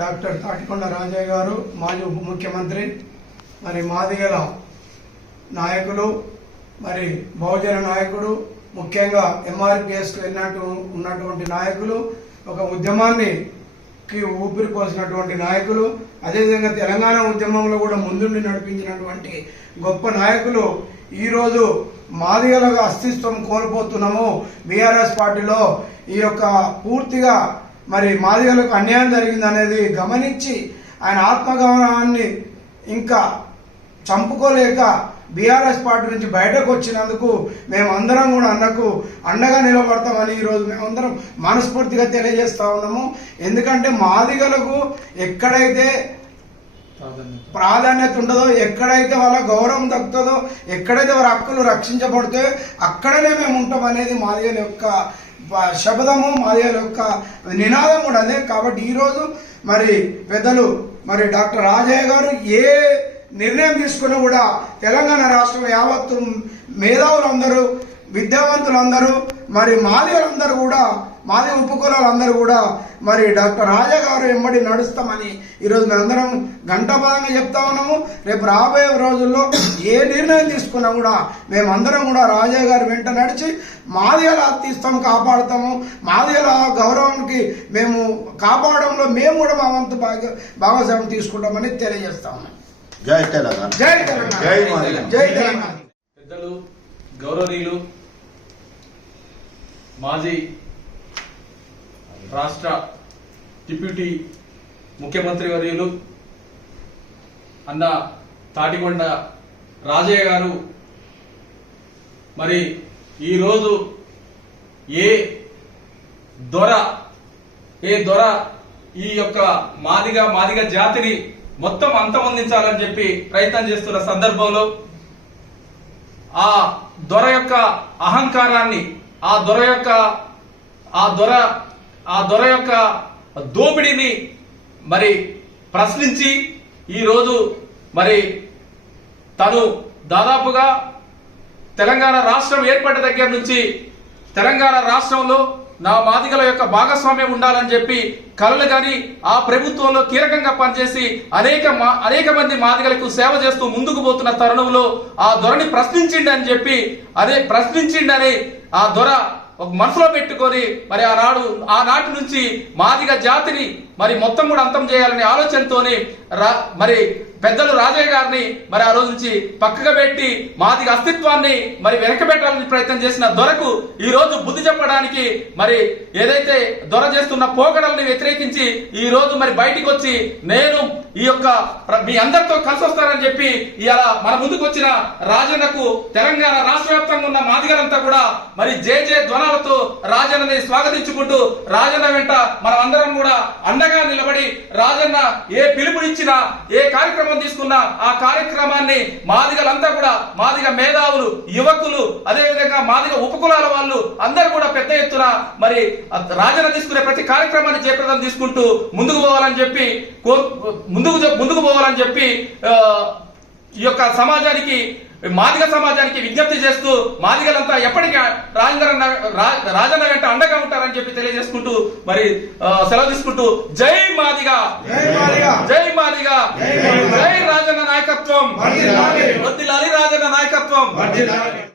Doctor Tatikonda Rajaiah గారు మాజీ ఉప ముఖ్యమంత్రి, మరి మాదిగల నాయకులు, మరి బహుజన నాయకుడు, ముఖ్యంగా ఎంఆర్పిఎస్కు ఉన్నటువంటి నాయకులు, ఒక ఉద్యమానికి ఊపిరి పోసినటువంటి నాయకులు, అదేవిధంగా తెలంగాణ ఉద్యమంలో కూడా ముందుండి నడిపించినటువంటి గొప్ప నాయకులు ఈరోజు మాదిగలుగా అస్తిత్వం కోల్పోతున్నాము. బీఆర్ఎస్ పార్టీలో ఈ యొక్క పూర్తిగా మరి మాదిగలకు అన్యాయం జరిగిందనేది గమనించి ఆయన ఆత్మగౌరవాన్ని ఇంకా చంపుకోలేక బీఆర్ఎస్ పార్టీ నుంచి బయటకు వచ్చినందుకు మేమందరం కూడా అన్నకు అండగా నిలబడతామని ఈరోజు మేమందరం మనస్ఫూర్తిగా తెలియజేస్తా ఉన్నాము. ఎందుకంటే మాదిగలకు ఎక్కడైతే ప్రాధాన్యత ఉండదో, ఎక్కడైతే వాళ్ళ గౌరవం దక్కుతుందో, ఎక్కడైతే వారి హక్కులు రక్షించబడతాయో అక్కడనే మేము ఉంటాం అనేది మాదిగల యొక్క శబ్దము, మాదిగల యొక్క నినాదం కూడా అదే. కాబట్టి ఈరోజు మరి పెద్దలు మరి డాక్టర్ రాజయ్య గారు ఏ నిర్ణయం తీసుకున్నా కూడా తెలంగాణ రాష్ట్రం యావత్తు మేధావులందరూ, విద్యావంతులందరూ, మరి మాదిగలందరూ కూడా, మాదిగ ఉపకులాలందరూ కూడా మరి డాక్టర్ రాజా గారు వెంబడి నడుస్తామని ఈరోజు మేమందరం ఘంటాపదంగా చెప్తా ఉన్నాము. రేపు రాబోయే రోజుల్లో ఏ నిర్ణయం తీసుకున్నా కూడా మేమందరం కూడా రాజా గారు వెంట నడిచి మాదిగల అస్తిత్వం కాపాడుతాము. మాదిగల గౌరవానికి మేము కాపాడంలో మేము కూడా మా వంతు భాగస్వామ్యం తీసుకుంటామని తెలియజేస్తా ఉన్నాం. జై తెలంగాణ, జై తెలంగాణ, జై మాదిగ, జై తెలంగాణ. పెద్దలు, గౌరవనీయులు, మాజీ రాష్ట్ర డిప్యూటీ ముఖ్యమంత్రి వర్యులు అన్న తాటికొండ రాజయ్య గారు మరి ఈరోజు ఏ దొర ఈ యొక్క మాదిగ జాతిని మొత్తం అంతమొందించాలని చెప్పి ప్రయత్నం చేస్తున్న సందర్భంలో ఆ దొర యొక్క అహంకారాన్ని, ఆ దొర యొక్క దోపిడీని మరి ప్రశ్నించి ఈరోజు మరి తను దాదాపుగా తెలంగాణ రాష్ట్రం ఏర్పడ్డ దగ్గర నుంచి తెలంగాణ రాష్ట్రంలో నా మాదిగల యొక్క భాగస్వామ్యం ఉండాలని చెప్పి కలలు గాని ఆ ప్రభుత్వంలో కీలకంగా పనిచేసి అనేక మంది మాదిగలకు సేవ చేస్తూ ముందుకు పోతున్న తరుణంలో ఆ దొరని ప్రశ్నించిండని ఆ దొర ఒక మనసులో పెట్టుకొని మరి ఆనాటి నుంచి మాదిగ జాతిని మరి మొత్తం కూడా అంతం చేయాలనే ఆలోచనతోని మరి పెద్దలు రాజయ్య గారిని మరి ఆ రోజు నుంచి పక్కగా పెట్టి మాదిగ అస్తిత్వాన్ని మరి వెనకబెట్టాలని ప్రయత్నం చేసిన దొరకు ఈ రోజు బుద్ధి చెప్పడానికి మరి ఏదైతే దొర చేస్తున్న పోకడల్ని వ్యతిరేకించి ఈ రోజు మరి బయటికి వచ్చి నేను ఈ యొక్క మీ అందరితో కలిసి వస్తానని చెప్పి ఇలా మన ముందుకు వచ్చిన రాజన్నకు తెలంగాణ రాష్ట్ర వ్యాప్తంగా ఉన్న మాదిగలంతా కూడా మరి జే ధ్వనాలతో రాజన్నని స్వాగతించుకుంటూ రాజన్న వెంట మనం అందరం కూడా అండగా నిలబడి రాజన్న ఏ పిలుపునిచ్చినా, ఏ కార్యక్రమం తీసుకున్నా ఆ కార్యక్రమాన్ని మాదిగలంతా కూడా, మాదిగ మేధావులు, యువకులు, అదేవిధంగా మాదిగ ఉపకులాల వాళ్ళు అందరూ కూడా పెద్ద ఎత్తున మరి రాజన్న తీసుకునే ప్రతి కార్యక్రమాన్ని జయప్రదం తీసుకుంటూ ముందుకు పోవాలని చెప్పి ఈ యొక్క సమాజానికి, మాదిగ సమాజానికి విజ్ఞప్తి చేస్తూ మాదిగలంతా ఎప్పటికీ రాజన్న వెంట అండగా ఉంటారని చెప్పి తెలియజేసుకుంటూ మరి సెలవు తీసుకుంటూ జై మాదిగ, జై మాదిగ, జై రాజన్న నాయకత్వం, వర్ధిల్లాలి రాజన్న నాయకత్వం.